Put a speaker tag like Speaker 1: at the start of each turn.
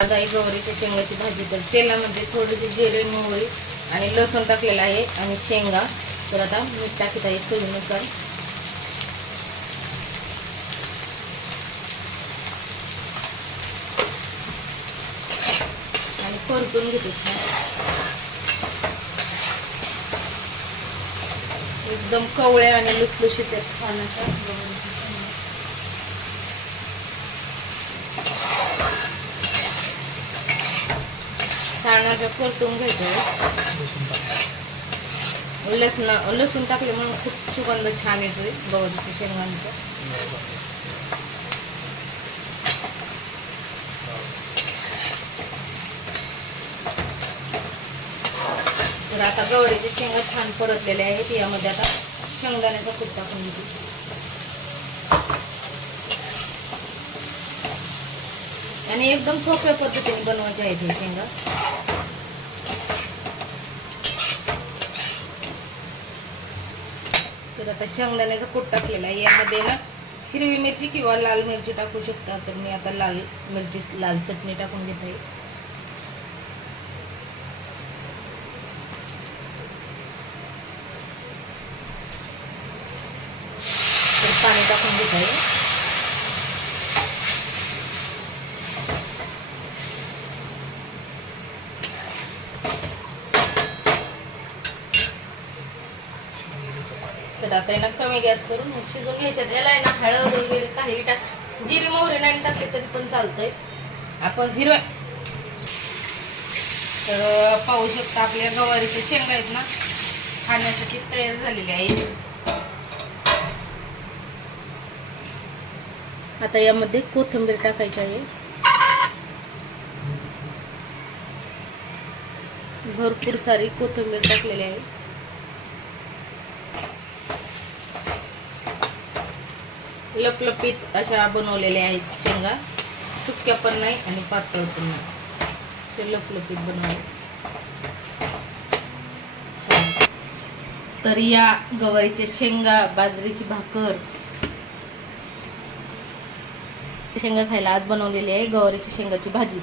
Speaker 1: आज आई गवरीच्या शेंगाची भाजी तर तेलामध्ये थोडीशी जिरे मोहरी आणि लसूण टाकलेलं आहे आणि शेंगा. तर आता मीठ टाकीत आहे चवीनुसार. आणि परतून घेतो छान. एकदम कवळ्या आणि लुसलुशीत आहेत छान अशा गवारीच्या शेंगा. छान असं परतून घ्यायचं. लसूण लसूण टाकल्यामुळे खूप सुगंध छान येतोय गवारीच्या शेंगांचा तर आता गवरीचे शेंगा छान परतलेले आहेत यामध्ये आता शेंगदाण्याचा खूप टाकून घेतो. आणि एकदम सोप्या पद्धतीने बनवायचे आहेत हे शेंगा. तर आता शेंगदाण्याचा कूट टाकलेला आहे. यामध्ये ना हिरवी मिरची किंवा लाल मिरची टाकू शकता. तर मी आता लाल मिरची लाल चटणी टाकून घेत. आहे तर पाणी टाकून घेत. आहे तर आता आहे ना कमी गॅस करून हे शिजून घ्यायच्यात याला आहे ना हळद वगैरे काही टाक. जिरी मोहरी नाही टाकली तरी पण चालतंय. आपण हिरव्या तर पाहू शकता आपल्या गवारीचे शेंगा आहेत ना. खाण्यासाठी तयार झालेले आहेत आता यामध्ये कोथिंबीर टाकायची आहे. भरपूर सारी कोथिंबीर टाकलेली आहे. लपलपीत अशा बनवलेल्या आहेत शेंगा. सुक्या पण नाही आणि पातळ पण नाही. असे लपलपीत बनवले. तर या गवारीचे शेंगा बाजरीची भाकर. शेंगा खायला आज बनवलेली आहे गवारीच्या शेंगाची भाजी.